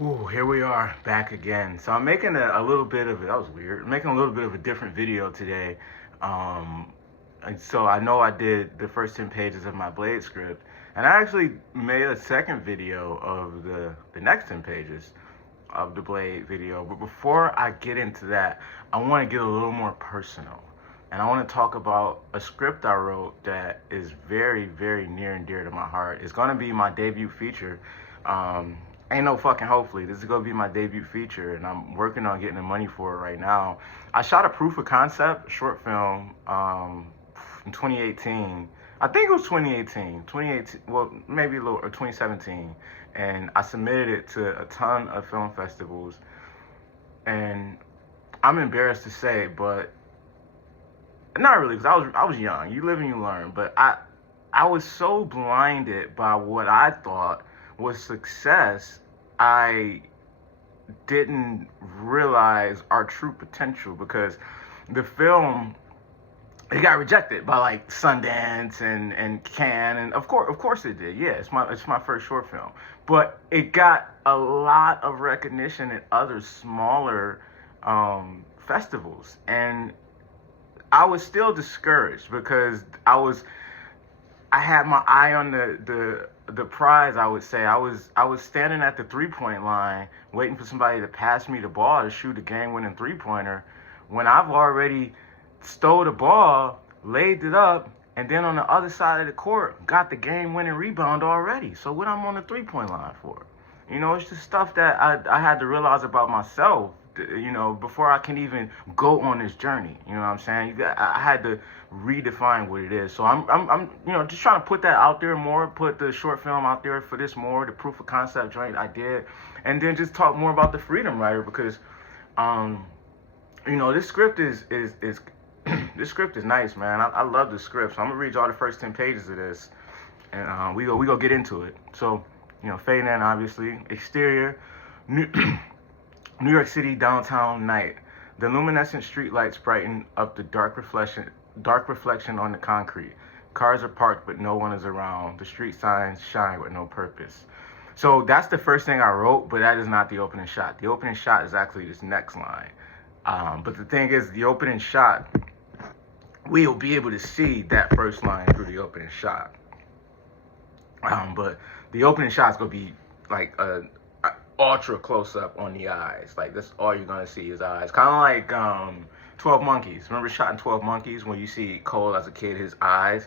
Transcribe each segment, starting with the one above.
Ooh, here we are back again. So I'm making a little bit of that was weird. Making a little bit of a different video today. Um, and so I know I did the first 10 pages of my Blade script, and I actually made a second video of the next 10 pages of the Blade video. But before I get into that, I want to get a little more personal. And I want to talk about a script I wrote that is very, very near and dear to my heart. It's going to be my debut feature. Um, Ain't no fucking hopefully. This is gonna be my debut feature, and I'm working on getting the money for it right now. I shot a proof of concept short film in 2018. I think it was 2018, 2018. Well, maybe a little or 2017, and I submitted it to a ton of film festivals. And I'm embarrassed to say, but not really, because I was young. You live and you learn. But I was so blinded by what I thought was success. I didn't realize our true potential because the film it got rejected by like Sundance and Cannes, and of course it did. Yeah, it's my first short film, but it got a lot of recognition at other smaller festivals, and I was still discouraged because I had my eye on the prize. I would say I was standing at the 3 point line waiting for somebody to pass me the ball to shoot a game winning 3 pointer when I've already stole the ball, laid it up, and then on the other side of the court got the game winning rebound already. So what I'm on the 3 point line for? It's just stuff that I had to realize about myself, before I can even go on this journey. You know what I'm saying? I had to redefine what it is. So I'm just trying to put that out there more, put the short film out there for this more, the proof of concept joint I did, and then just talk more about the Freedom Writer because, this script is this script is nice, man. I love the script. So I'm gonna read y'all the first 10 pages of this, and we go get into it. So, fading in obviously. Exterior, New, New York City downtown night. The luminescent streetlights brighten up the dark reflection on the concrete. Cars are parked, but no one is around. The street signs shine with no purpose. So that's the first thing I wrote, but that is not the opening shot. The opening shot is actually this next line. But the thing is, the opening shot, we'll be able to see that first line through the opening shot. But the opening shot is gonna be like a ultra close up on the eyes. Like that's all you're gonna see is eyes. Kind of like 12 Monkeys. Remember shot in 12 Monkeys when you see Cole as a kid, his eyes?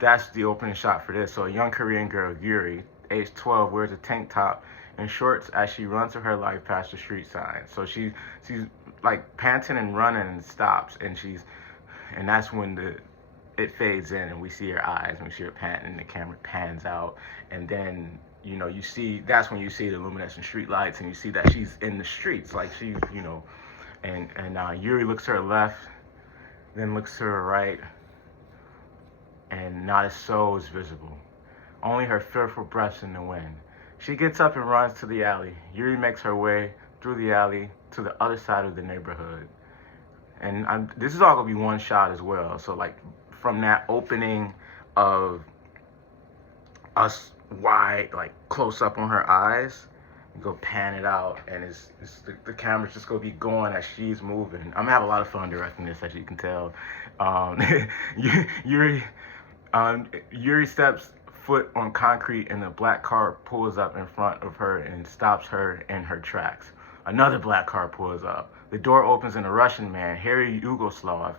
That's the opening shot for this. So a young Korean girl, Yuri, age 12, wears a tank top and shorts as she runs for her life past the street sign. So she's like panting and running and stops, and that's when it fades in and we see her eyes and we see her panting and the camera pans out, and then you see that's when you see the luminescent street lights and you see that she's in the streets, like she's and Yuri looks to her left, then looks to her right, and not a soul is visible, only her fearful breaths in the wind. She gets up and runs to the alley. Yuri makes her way through the alley to the other side of the neighborhood, and this is all gonna be one shot as well. So like from that opening of us wide, like close up on her eyes, you go pan it out, and the camera's just gonna be going as she's moving. I'm gonna have a lot of fun directing this, as you can tell. Um, Yuri, Yuri steps foot on concrete, and a black car pulls up in front of her and stops her in her tracks. Another black car pulls up. The door opens, and a Russian man, Harry Yugoslav,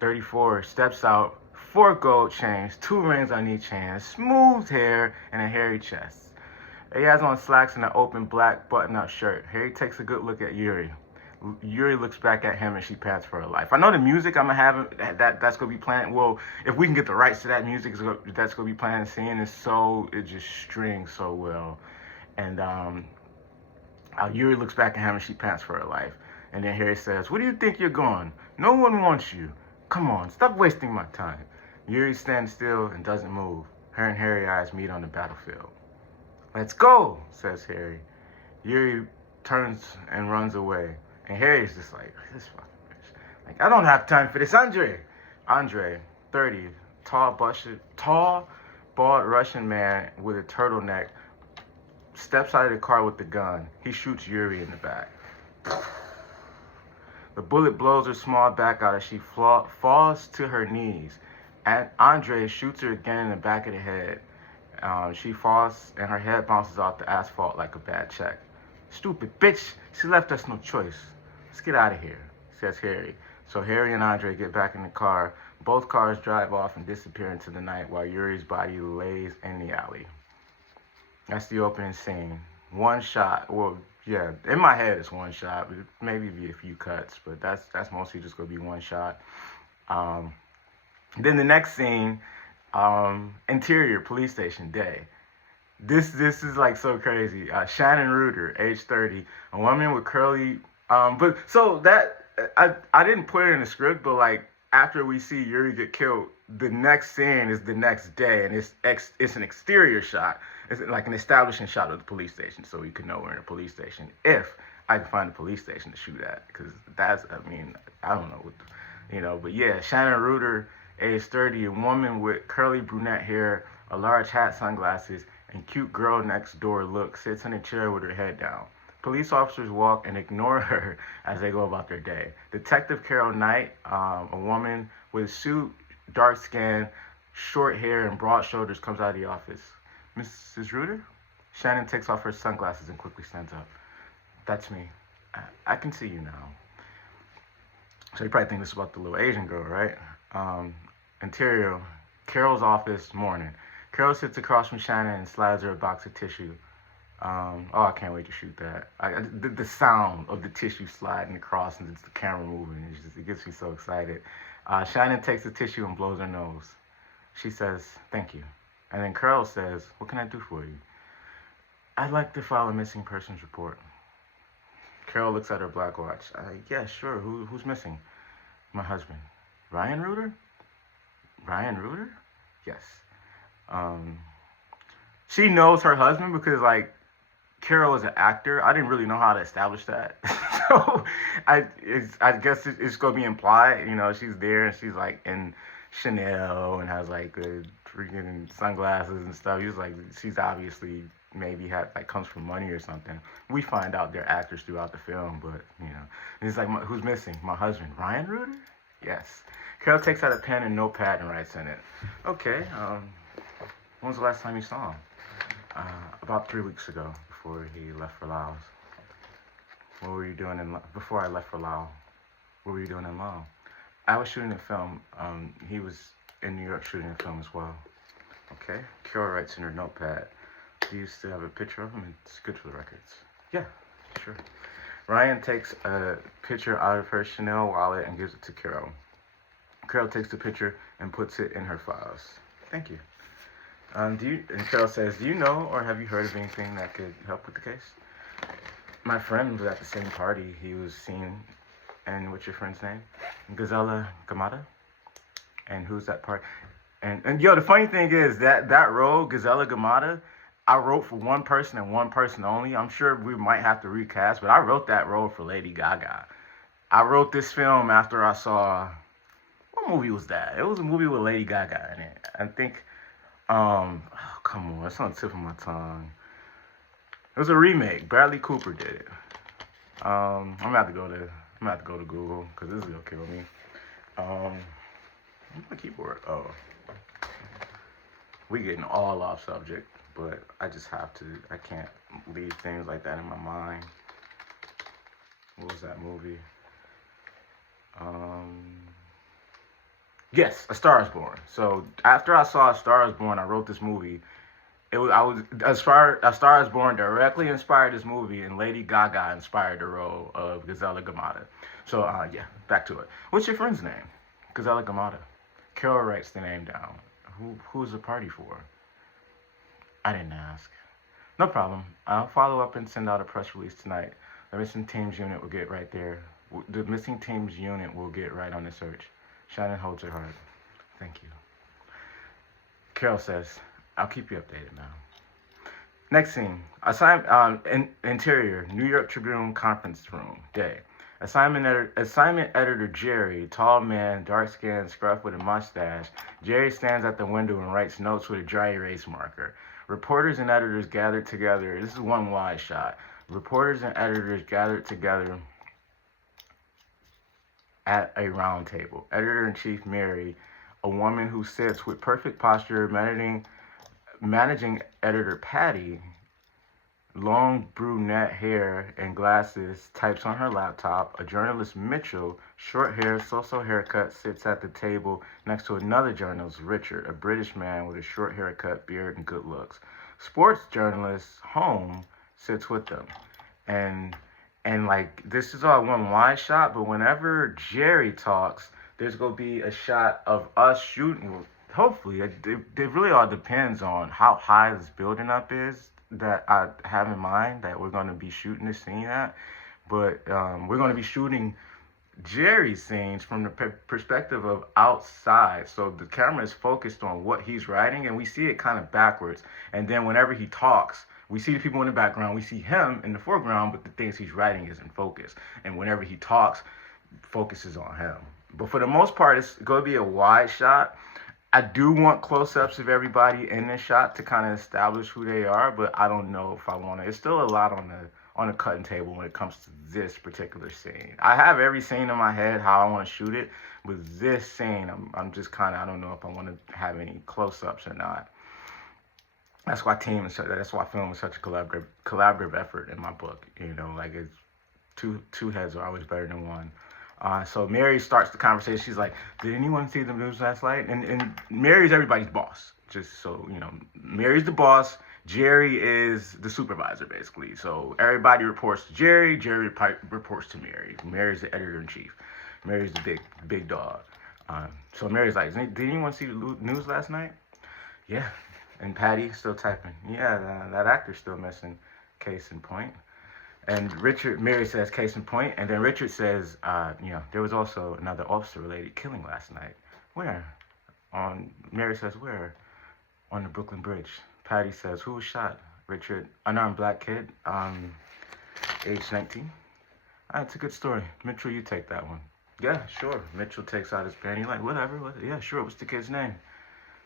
34, steps out. 4 gold chains, 2 rings on each hand, smooth hair, and a hairy chest. He has on slacks and an open black button-up shirt. Harry takes a good look at Yuri. Yuri looks back at him and she pants for her life. I know the music I'm gonna have that's gonna be playing. Well, if we can get the rights to that music, that's gonna be playing and singing. It just strings so well. And Yuri looks back at him and she pants for her life. And then Harry says, "Where do you think you're going? No one wants you. Come on, stop wasting my time." Yuri stands still and doesn't move. Her and Harry's eyes meet on the battlefield. "Let's go," says Harry. Yuri turns and runs away. And Harry's just like, this fucking bitch. Like, I don't have time for this. Andre, 30, tall, bald Russian man with a turtleneck steps out of the car with the gun. He shoots Yuri in the back. The bullet blows her small back out as she falls to her knees. And Andre shoots her again in the back of the head. She falls and her head bounces off the asphalt like a bad check. Stupid bitch, she left us no choice. Let's get out of here, says Harry. So Harry and Andre get back in the car. Both cars drive off and disappear into the night while Yuri's body lays in the alley. That's the opening scene. One shot. Well, yeah, in my head it's one shot. Maybe be a few cuts, but that's mostly just gonna be one shot. Then the next scene, interior police station day. This is like so crazy. Shannon Reuter, age 30, a woman with curly. But so that I didn't put it in the script, but like after we see Yuri get killed, the next scene is the next day, and it's an exterior shot. It's like an establishing shot of the police station, so you can know we're in a police station if I can find a police station to shoot at, because that's, I mean, I don't know what, but yeah, Shannon Reuter, age 30, a woman with curly brunette hair, a large hat, sunglasses, and cute girl next door look, sits in a chair with her head down. Police officers walk and ignore her as they go about their day. Detective Carol Knight, a woman with suit, dark skin, short hair, and broad shoulders, comes out of the office. Mrs. Reuter? Shannon takes off her sunglasses and quickly stands up. That's me. I can see you now. So you probably think this is about the little Asian girl, right? Interior, Carol's office, morning. Carol sits across from Shannon and slides her a box of tissue. I can't wait to shoot that. The sound of the tissue sliding across and it's the camera moving, it gets me so excited. Shannon takes the tissue and blows her nose. She says, thank you. And then Carol says, what can I do for you? I'd like to file a missing persons report. Carol looks at her black watch. Yeah, sure. Who's missing? My husband. Ryan Reuter? Ryan Reuter? Yes. She knows her husband because, like, Carol is an actor. I didn't really know how to establish that. So I guess it's going to be implied. She's there and she's, like, in Chanel and has, like, freaking sunglasses and stuff. He's like, she's obviously maybe comes from money or something. We find out they're actors throughout the film, but it's like, who's missing? My husband, Ryan Reuter? Yes. Carol takes out a pen and notepad and writes in it. Okay. When was the last time you saw him? About 3 weeks ago, before he left for Laos. What were you doing before I left for Laos? What were you doing in Laos? I was shooting a film. He was in New York shooting a film as well. Okay. Carol writes in her notepad. Do you still have a picture of him? It's good for the records. Yeah, sure. Ryan takes a picture out of her Chanel wallet and gives it to Carol. Carol takes the picture and puts it in her files. Thank you. And Carol says, do you know or have you heard of anything that could help with the case? My friend was at the same party. He was seen, and what's your friend's name? Gazella Gamada? And who's that part? And the funny thing is that role, Gazella Gamada, I wrote for one person and one person only. I'm sure we might have to recast, but I wrote that role for Lady Gaga. I wrote this film after I saw, what movie was that? It was a movie with Lady Gaga in it. I think, come on, it's on the tip of my tongue. It was a remake. Bradley Cooper did it. I'm gonna have to go to Google because this is gonna kill me. My keyboard. Oh, we getting all off subject, but I just have to. I can't leave things like that in my mind. What was that movie? Yes, A Star Is Born. So after I saw A Star Is Born, I wrote this movie. A Star Is Born directly inspired this movie, and Lady Gaga inspired the role of Gazella Gamada. So yeah, back to it. What's your friend's name? Gazella Gamada. Carol writes the name down. Who's the party for? I didn't ask. No problem. I'll follow up and send out a press release tonight. The missing teams unit will get right there. The missing teams unit will get right on the search. Shannon holds her heart. Thank you. Carol says, I'll keep you updated now. Next scene. Interior, New York Tribune conference room, day. Assignment editor Jerry, tall man, dark skin, scruff with a mustache. Jerry stands at the window and writes notes with a dry erase marker. Reporters and editors gathered together. This is one wide shot. Reporters and editors gathered together at a round table. Editor-in-chief Mary, a woman who sits with perfect posture, managing editor Patty, long brunette hair and glasses, types on her laptop. A journalist, Mitchell, short hair, so-so haircut, sits at the table next to another journalist, Richard, a British man with a short haircut, beard, and good looks. Sports journalist, Home, sits with them. And like, this is all one wide shot, but whenever Jerry talks, there's gonna be a shot of us shooting. Hopefully, it really all depends on how high this building up is that I have in mind that we're gonna be shooting this scene at. But we're gonna be shooting Jerry's scenes from the perspective of outside. So the camera is focused on what he's writing, and we see it kind of backwards. And then whenever he talks, we see the people in the background, we see him in the foreground, but the things he's writing is in focus. And whenever he talks, focuses on him. But for the most part, it's going to be a wide shot. I do want close-ups of everybody in this shot to kind of establish who they are, but I don't know if I want to. It's still a lot on the cutting table when it comes to this particular scene. I have every scene in my head how I want to shoot it, but this scene, I'm just kind of, I don't know if I want to have any close-ups or not. That's why that's why film is such a collaborative effort in my book. You know, like, it's two heads are always better than one. So Mary starts the conversation. She's like, "Did anyone see the news last night?" And Mary's everybody's boss. Just so you know, Mary's the boss. Jerry is the supervisor, basically. So everybody reports to Jerry. Jerry reports to Mary. Mary's the editor-in-chief. Mary's the big dog. So Mary's like, "Did anyone see the news last night?" Yeah. And Patty still typing. Yeah, that actor's still missing. Case in point. And Mary says, case in point. And then Richard says, there was also another officer-related killing last night. Where? Mary says, where? On the Brooklyn Bridge. Patty says, who was shot? Richard, unarmed black kid, age 19. It's a good story. Mitchell, you take that one. Yeah, sure. Mitchell takes out his pen. He's like, whatever. Yeah, sure. What's the kid's name?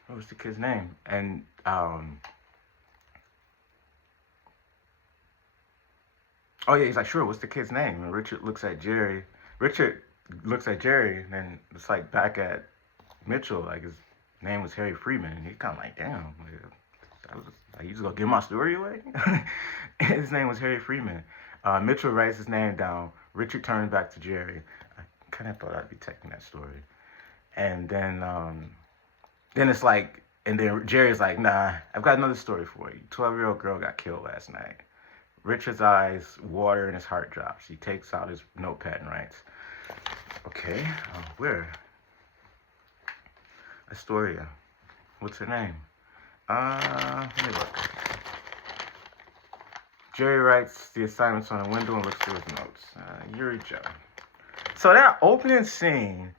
What was the kid's name? And he's like, sure, what's the kid's name? And Richard looks at Jerry, and then it's like back at Mitchell, like his name was Harry Freeman, and he's kind of like, damn, you just gonna give my story away? His name was Harry Freeman. Mitchell writes his name down. Richard turns back to Jerry. I kind of thought I'd be taking that story. And then it's like, and then Jerry's like, nah, I've got another story for you. 12-year-old girl got killed last night. Richard's eyes water and his heart drops. He takes out his notepad and writes, okay, where? Astoria. What's her name? Let me look. Jerry writes the assignments on the window and looks through his notes. Yuri Joe. So that opening scene,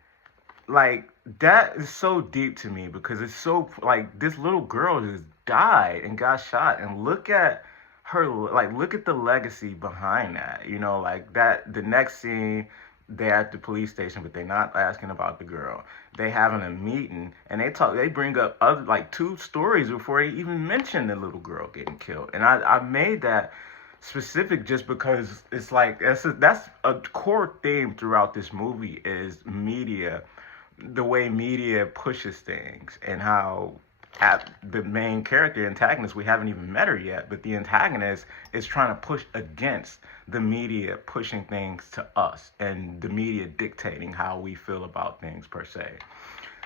like, that is so deep to me because it's so, like, this little girl just died and got shot, and look at her, like, look at the legacy behind that, you know, like, that, the next scene, they're at the police station, but they're not asking about the girl. They having a meeting, and they bring up other, like, 2 stories before they even mention the little girl getting killed, and I made that specific just because it's like, that's a core theme throughout this movie is media, the way media pushes things, and how the main character, antagonist, we haven't even met her yet, but the antagonist is trying to push against the media pushing things to us, and the media dictating how we feel about things per se.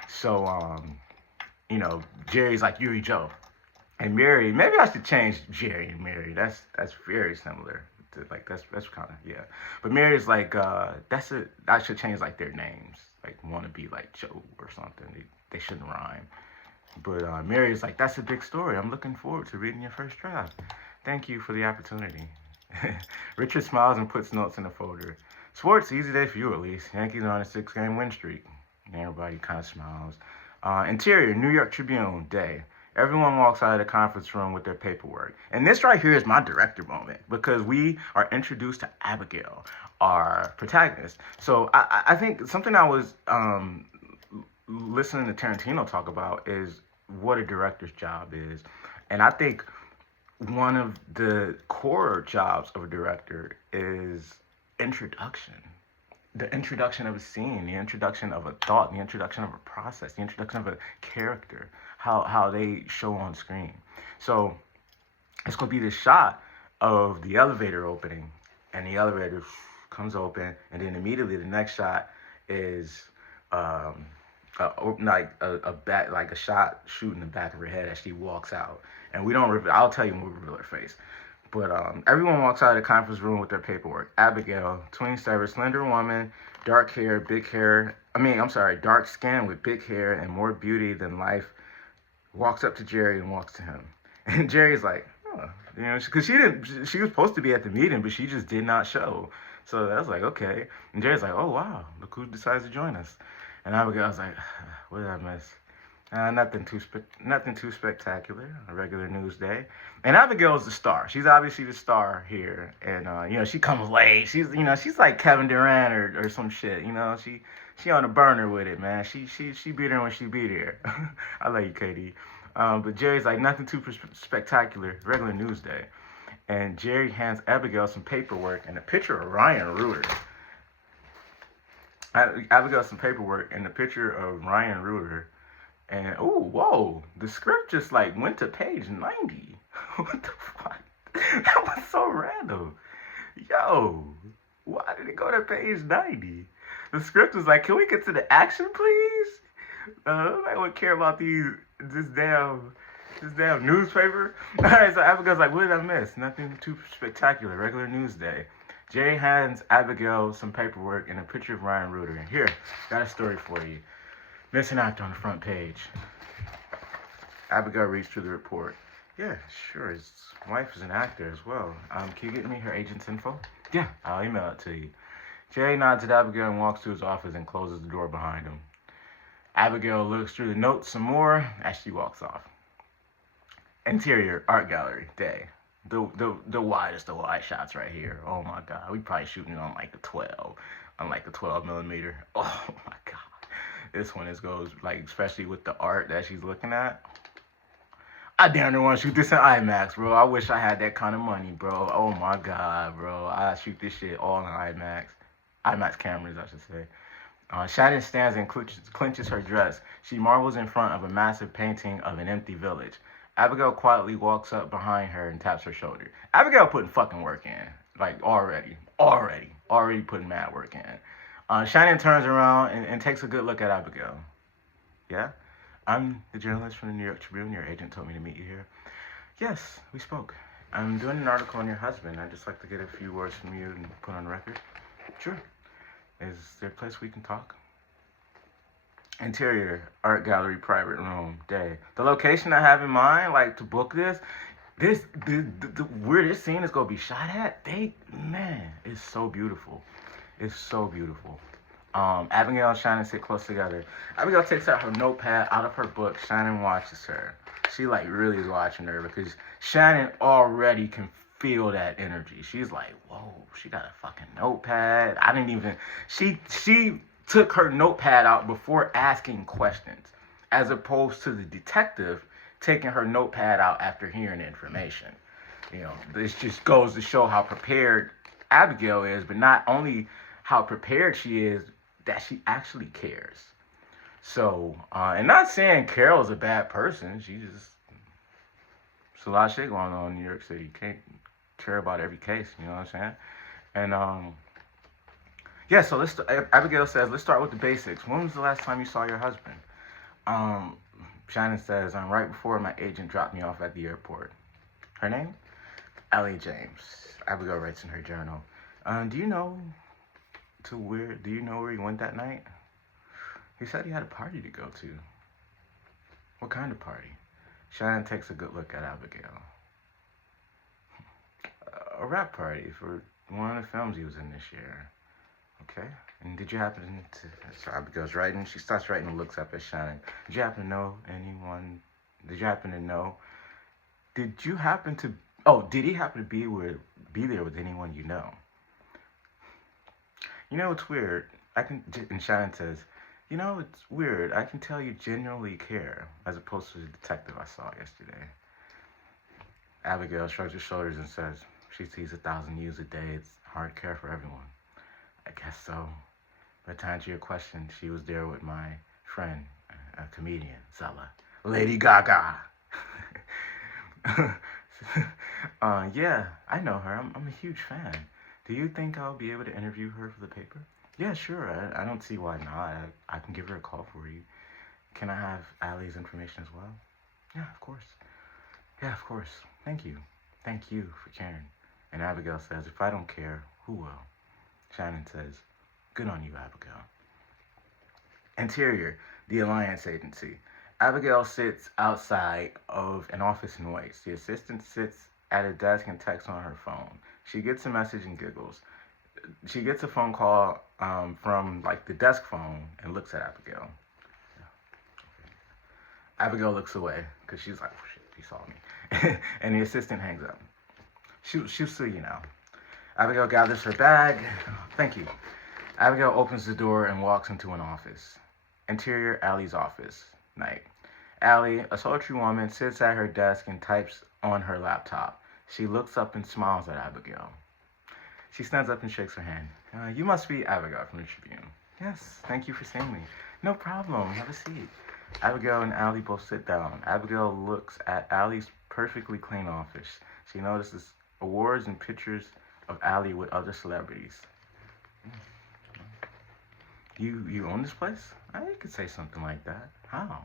So, Jerry's like Yuri Joe. And Mary, maybe I should change Jerry and Mary. That's very similar. That's kind of, yeah. But Mary's like, I should change, like, their names. Like, want to be like Joe or something. They shouldn't rhyme. But Mary's like, that's a big story. I'm looking forward to reading your first draft. Thank you for the opportunity. Richard smiles and puts notes in the folder. Sports, easy day for you at least. Yankees are on a 6-game win streak. And everybody kind of smiles. Interior, New York Tribune, day. Everyone walks out of the conference room with their paperwork. And this right here is my director moment, because we are introduced to Abigail, our protagonist. So I think something I was listening to Tarantino talk about is what a director's job is. And I think one of the core jobs of a director is introduction. The introduction of a scene, the introduction of a thought, the introduction of a process, the introduction of a character, how they show on screen. So it's gonna be this shot of the elevator opening, and the elevator comes open, and then immediately the next shot is um, a back, like a shot shooting the back of her head as she walks out. And we don't. I'll tell you when we reveal her face. But everyone walks out of the conference room with their paperwork. Abigail, 27, slender woman, dark hair, big hair. I'm sorry, dark skin with big hair and more beauty than life, walks up to Jerry and walks to him. And Jerry's like, oh, because she didn't. She was supposed to be at the meeting, but she just did not show. So I was like, okay. And Jerry's like, oh wow, look who decides to join us. And Abigail's like, what did I miss? Nothing too spectacular. A regular news day. And Abigail's the star. She's obviously the star here, and she comes late. She's like Kevin Durant or some shit. She on the burner with it, man. She be there when she be there. I love you, KD. But Jerry's like nothing too spectacular. Regular news day. And Jerry hands Abigail some paperwork and a picture of Ryan Reuter. Abigail some paperwork and a picture of Ryan Reuter. And oh, whoa, the script just like went to page 90. What the fuck? That was so random. Yo, why did it go to page 90? The script was like, can we get to the action, please? I wouldn't care about this damn newspaper. All right, so Abigail's like, what did I miss? Nothing too spectacular. Regular news day. Jerry hands Abigail some paperwork and a picture of Ryan Reuter. And here, got a story for you. Missing actor on the front page. Abigail reads through the report. Yeah, sure. His wife is an actor as well. Can you get me her agent's info? Yeah, I'll email it to you. Jerry nods at Abigail and walks to his office and closes the door behind him. Abigail looks through the notes some more as she walks off. Interior art gallery day. The widest of wide shots right here. Oh my god, we probably shooting on like the 12 millimeter. Oh my god. This one goes like, especially with the art that she's looking at. I damn near want to shoot this in IMAX, bro. I wish I had that kind of money, bro. Oh my god, bro. I shoot this shit all in IMAX. IMAX cameras, I should say. Shannon stands and clenches her dress. She marvels in front of a massive painting of an empty village. Abigail quietly walks up behind her and taps her shoulder. Abigail putting fucking work in. Like, already putting mad work in. Shannon turns around and takes a good look at Abigail. Yeah? I'm the journalist from the New York Tribune. Your agent told me to meet you here. Yes, we spoke. I'm doing an article on your husband. I'd just like to get a few words from you and put on record. Sure. Is there a place we can talk? Interior, art gallery, private room, day. The location I have in mind, like to book where this scene is gonna be shot at, it's so beautiful. It's so beautiful. Abigail and Shannon sit close together. Abigail takes out her notepad out of her book. Shannon watches her. She like really is watching her because Shannon already can feel that energy. She's like, whoa, she got a fucking notepad. She took her notepad out before asking questions, as opposed to the detective taking her notepad out after hearing the information. This just goes to show how prepared Abigail is, but not only how prepared she is, that she actually cares. So, and not saying Carol's a bad person. It's a lot of shit going on in New York City. You can't care about every case, you know what I'm saying? And, yeah, so Abigail says, let's start with the basics. When was the last time you saw your husband? Shannon says, right before my agent dropped me off at the airport. Her name? Ellie James. Abigail writes in her journal. Do you know where he went that night? He said he had a party to go to. What kind of party? Shannon takes a good look at Abigail. A rap party for one of the films he was in this year. Okay. And did you happen to... So Abigail's writing. She starts writing and looks up at Shannon. Did you happen to know anyone... Did you happen to know... Did you happen to... Oh, did he happen to be there with anyone you know? It's weird. And Shannon says, it's weird. I can tell you genuinely care, as opposed to the detective I saw yesterday. Abigail shrugs her shoulders and says, she sees 1,000 views a day. It's hard care for everyone. I guess so. But to answer your question, she was there with my friend, a comedian, Zella. Lady Gaga. Yeah, I know her. I'm a huge fan. Do you think I'll be able to interview her for the paper? Yeah, sure. I don't see why not. I can give her a call for you. Can I have Allie's information as well? Yeah, of course. Yeah, of course. Thank you. Thank you for caring. And Abigail says, if I don't care, who will? Shannon says, good on you, Abigail. Interior, the Alliance Agency. Abigail sits outside of an office and waits. The assistant sits at a desk and texts on her phone. She gets a message and giggles. She gets a phone call from like the desk phone and looks at Abigail. Abigail looks away because she's like, oh shit, he saw me. And the assistant hangs up. She'll see you now. Abigail gathers her bag. Thank you. Abigail opens the door and walks into an office. Interior, Allie's office. Night. Allie, a sultry woman, sits at her desk and types on her laptop. She looks up and smiles at Abigail. She stands up and shakes her hand. You must be Abigail from the Tribune. Yes, thank you for seeing me. No problem. Have a seat. Abigail and Allie both sit down. Abigail looks at Allie's perfectly clean office. She notices awards and pictures of Allie with other celebrities. You own this place? I could say something like that. How?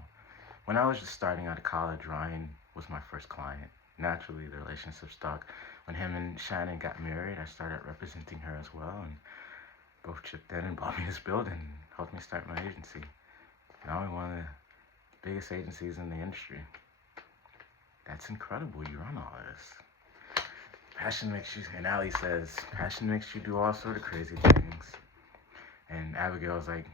When I was just starting out of college, Ryan was my first client. Naturally, the relationship stuck. When him and Shannon got married, I started representing her as well, and both chipped in and bought me this building and helped me start my agency. Now we're one of the biggest agencies in the industry. That's incredible. You run all this. Passion makes you, and Allie says, passion makes you do all sort of crazy things. And Abigail's like,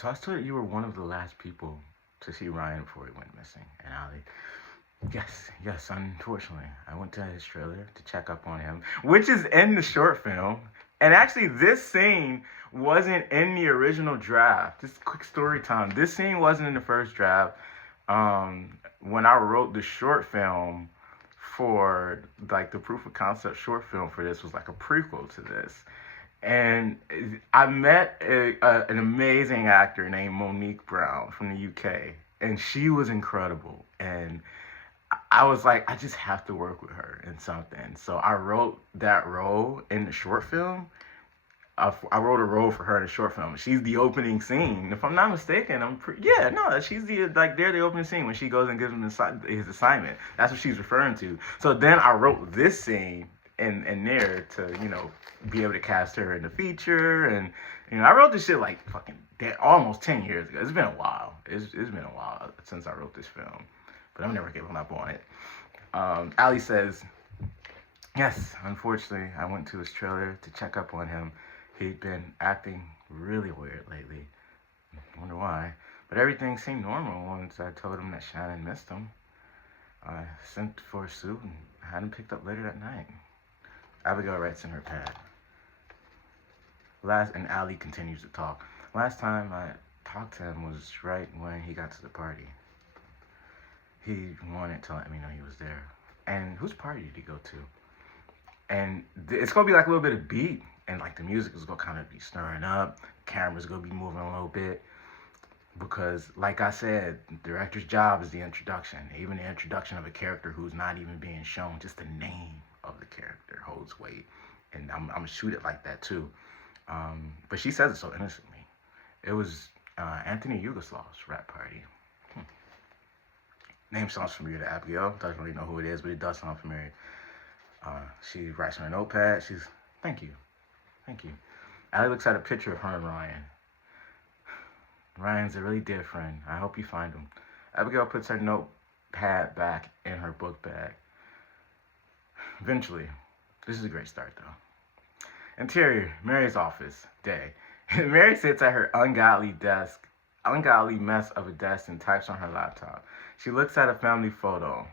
so I was told that you were one of the last people to see Ryan before he went missing. And Allie, yes, unfortunately. I went to his trailer to check up on him, which is in the short film. And actually, this scene wasn't in the original draft. Just quick story time. This scene wasn't in the first draft. When I wrote the short film for, like, the proof of concept short film for this was like a prequel to this. And I met an amazing actor named Monique Brown from the UK. And she was incredible. And I was like, I just have to work with her in something. So I wrote that role in the short film. I wrote a role for her in the short film. She's the opening scene. If I'm not mistaken, she's they're the opening scene when she goes and gives him his assignment. That's what she's referring to. So then I wrote this scene in there to, be able to cast her in the feature. And, I wrote this shit like fucking almost 10 years ago. It's been a while. It's been a while since I wrote this film. But I'm never giving up on it. Allie says, yes, unfortunately, I went to his trailer to check up on him. He'd been acting really weird lately. I wonder why. But everything seemed normal once I told him that Shannon missed him. I sent for a suit and had him picked up later that night. Abigail writes in her pad. And Allie continues to talk. Last time I talked to him was right when he got to the party. He wanted to let me know he was there. And whose party did he go to? And it's going to be like a little bit of beat. And like the music is going to kind of be stirring up. Camera's going to be moving a little bit. Because like I said, the director's job is the introduction. Even the introduction of a character who's not even being shown. Just the name of the character holds weight. And I'm going to shoot it like that too. But she says it so innocently. It was Anthony Yugoslav's rap party. Name sounds familiar to Abigail. Doesn't really know who it is, but it does sound familiar. She writes on her notepad. Thank you. Allie looks at a picture of her and Ryan. Ryan's a really dear friend. I hope you find him. Abigail puts her notepad back in her book bag. Eventually. This is a great start, though. Interior, Mary's office, day. Mary sits at her ungodly mess of a desk and types on her laptop. She looks at a family photo.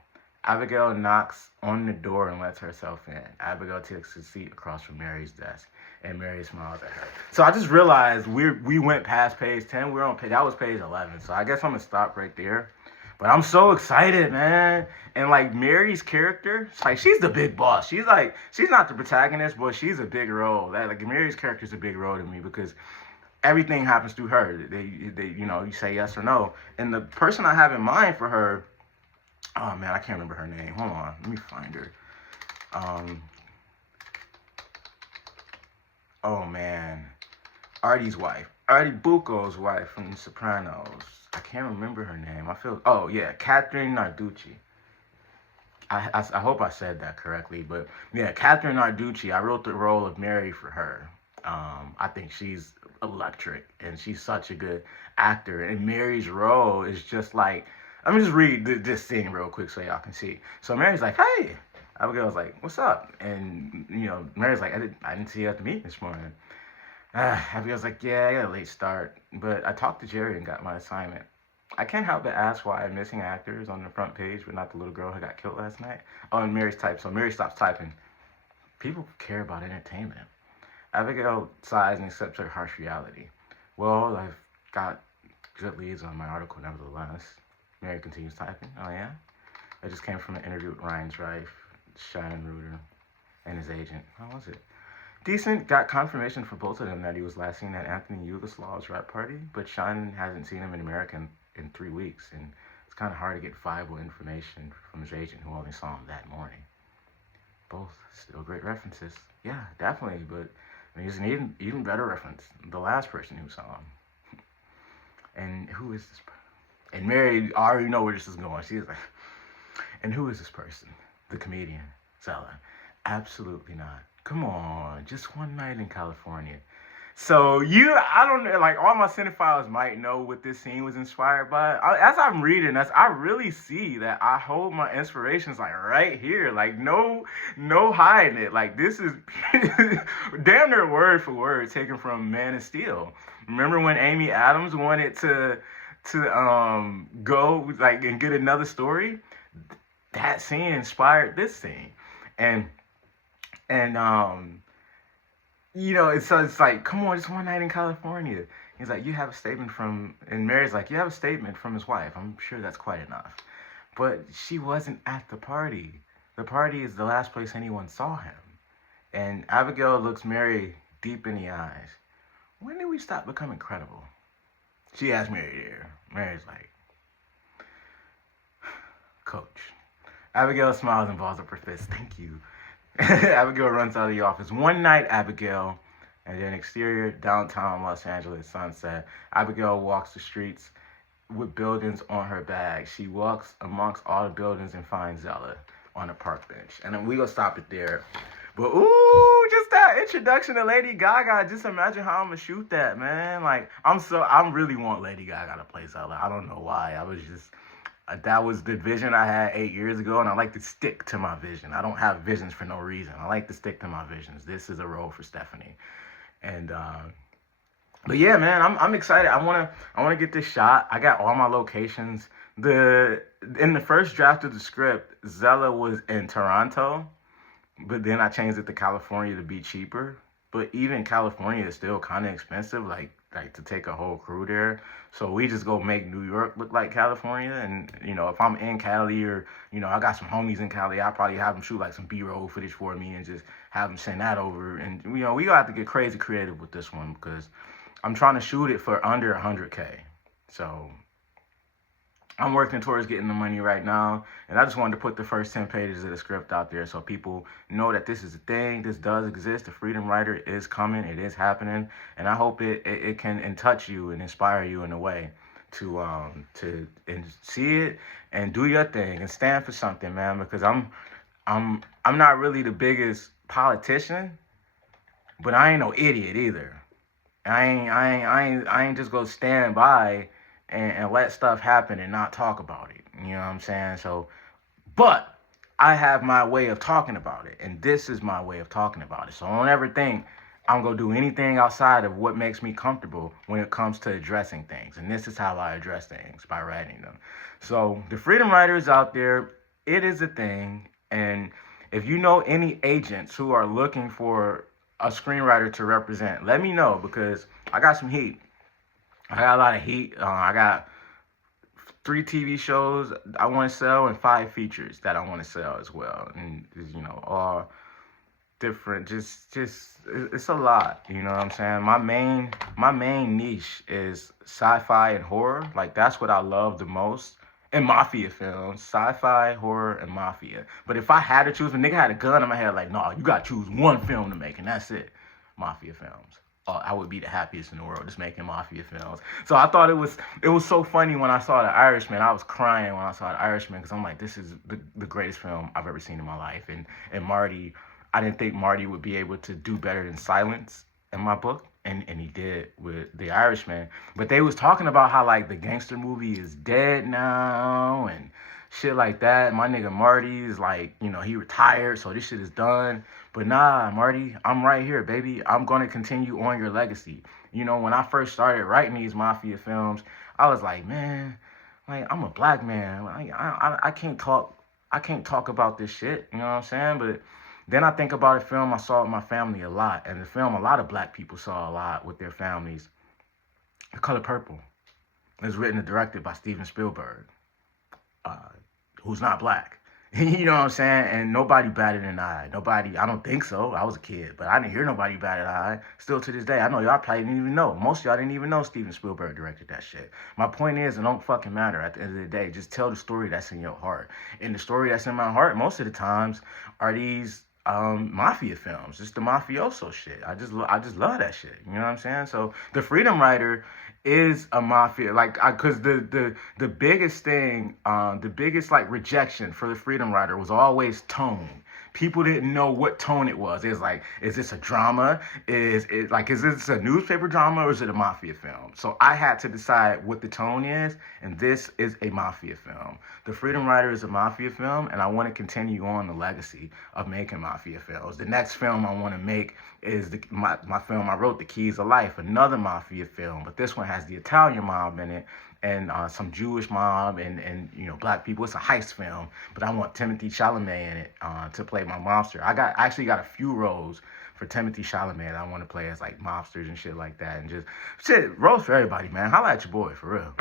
Abigail knocks on the door and lets herself in. Abigail takes a seat across from Mary's desk, and Mary smiles at her. So I just realized we went past page 10. That was page 11, so I guess I'm going to stop right there. But I'm so excited, man. And like Mary's character, it's like she's the big boss. She's like she's not the protagonist, but she's a big role. That like Mary's character is a big role to me because everything happens through her. They you say yes or no. And the person I have in mind for her, oh man, I can't remember her name. Hold on, let me find her. Um, oh man, Artie's wife, Artie Bucco's wife from The Sopranos. I can't remember her name. Oh yeah, Catherine Narducci. I hope I said that correctly, but yeah, Catherine Narducci. I wrote the role of Mary for her. I think she's electric, and she's such a good actor. And Mary's role is just like, let me just read this scene real quick so y'all can see. So Mary's like, "Hey," Abigail's like, "What's up?" And Mary's like, I didn't see you at the meeting this morning." Abigail's like, "Yeah, I got a late start, but I talked to Jerry and got my assignment. I can't help but ask why missing actors on the front page, but not the little girl who got killed last night." Oh, and Mary's typed. So Mary stops typing. People care about entertainment. Abigail sighs and accepts her harsh reality. "Well, I've got good leads on my article, nevertheless." Mary continues typing. "Oh, yeah? I just came from an interview with Ryan Drive, Shannon Reuter, and his agent. How was it?" "Decent. Got confirmation from both of them that he was last seen at Anthony Yugoslav's rap party, but Shannon hasn't seen him in America in 3 weeks, and it's kind of hard to get viable information from his agent who only saw him that morning." Both still great references. Yeah, definitely, but I mean, it's an even better reference. The last person who saw him. And who is this person? And Mary already know where this is going. She's like, "And who is this person?" "The comedian, Zella." "Absolutely not. Come on, just one night in California." So I don't know, like all my cinephiles might know what this scene was inspired by. As I'm reading this, I really see that I hold my inspirations like right here, like no hiding it. Like this is damn near word for word taken from Man of Steel. Remember when Amy Adams wanted to go like and get another story? That scene inspired this scene, and and it's like, come on, just one night in California. He's like, "You have a statement from," and Mary's like, "You have a statement from his wife. I'm sure that's quite enough." But she wasn't at the party. The party is the last place anyone saw him. And Abigail looks Mary deep in the eyes. "When did we stop becoming credible?" She asked Mary there. Mary's like, "Coach." Abigail smiles and balls up her fist. "Thank you." Abigail runs out of the office. One night, Abigail, and then exterior downtown Los Angeles sunset. Abigail walks the streets with buildings on her bag. She walks amongst all the buildings and finds Zella on a park bench. And then we gonna stop it there. But ooh, just that introduction to Lady Gaga. Just imagine how I'm gonna shoot that, man. Like I really want Lady Gaga to play Zella. I don't know why. That was the vision I had 8 years ago, and I like to stick to my vision. I don't have visions for no reason. I like to stick to my visions. This is a role for Stephanie, and but yeah, man, I'm excited. I wanna get this shot. I got all my locations. In the first draft of the script, Zella was in Toronto, but then I changed it to California to be cheaper. But even California is still kind of expensive, like to take a whole crew there. So we just go make New York look like California. And if I'm in Cali or I got some homies in Cali, I'll probably have them shoot like some B-roll footage for me and just have them send that over. And we gonna have to get crazy creative with this one because I'm trying to shoot it for under 100K. So I'm working towards getting the money right now, and I just wanted to put the first 10 pages of the script out there so people know that this is a thing, this does exist, the Freedom Writer is coming, it is happening, and I hope it can touch you and inspire you in a way to and see it and do your thing and stand for something, man, because I'm not really the biggest politician, but I ain't no idiot either. I ain't just gonna stand by and let stuff happen and not talk about it. You know what I'm saying? So, but I have my way of talking about it, and this is my way of talking about it. So don't ever think I'm gonna do anything outside of what makes me comfortable when it comes to addressing things. And this is how I address things, by writing them. So the Freedom Writer is out there. It is a thing. And if you know any agents who are looking for a screenwriter to represent, let me know, because I got some heat. I got a lot of heat. I got 3 TV shows I want to sell and 5 features that I want to sell as well. And all different, just it's a lot, you know what I'm saying? My main niche is sci-fi and horror. Like that's what I love the most. And mafia films, sci-fi, horror, and mafia. But if I had to choose, if a nigga had a gun in my head, like, no, you gotta choose one film to make, and that's it. Mafia films. I would be the happiest in the world just making mafia films. So I thought it was so funny when I saw The Irishman. I was crying when I saw The Irishman because I'm like, this is the greatest film I've ever seen in my life. And Marty, I didn't think Marty would be able to do better than Silence in my book, and he did with The Irishman. But they was talking about how like the gangster movie is dead now and shit like that. My nigga Marty is like, he retired, so this shit is done. But nah, Marty, I'm right here, baby. I'm gonna continue on your legacy. When I first started writing these mafia films, I was like, man, like I'm a black man. Like, I can't talk about this shit. You know what I'm saying? But then I think about a film I saw with my family a lot, and the film a lot of black people saw a lot with their families, The Color Purple. It was written and directed by Steven Spielberg, uh, who's not black. You know what I'm saying? And nobody batted an eye. Nobody, I don't think so. I was a kid, but I didn't hear nobody bat an eye. Still to this day, I know y'all probably didn't even know. Most of y'all didn't even know Steven Spielberg directed that shit. My point is, it don't fucking matter at the end of the day. Just tell the story that's in your heart. And the story that's in my heart, most of the times, are these mafia films. It's the mafioso shit. I just love that shit. You know what I'm saying? So the Freedom Writer is a mafia, like, because the biggest thing, the biggest like rejection for the Freedom Writer was always tone. People didn't know what tone it was. It's like, is this a drama? Is this a newspaper drama or is it a mafia film? So I had to decide what the tone is, and this is a mafia film. The Freedom Writer is a mafia film, and I want to continue on the legacy of making mafia films. The next film I want to make is my film I wrote, The Keys of Life, another mafia film, but this one has the Italian mob in it and some Jewish mob and black people. It's a heist film, but I want Timothy Chalamet in it to play my mobster. I actually got a few roles for Timothy Chalamet. I want to play as like mobsters and shit like that, and just shit roles for everybody, man. Holla at your boy for real.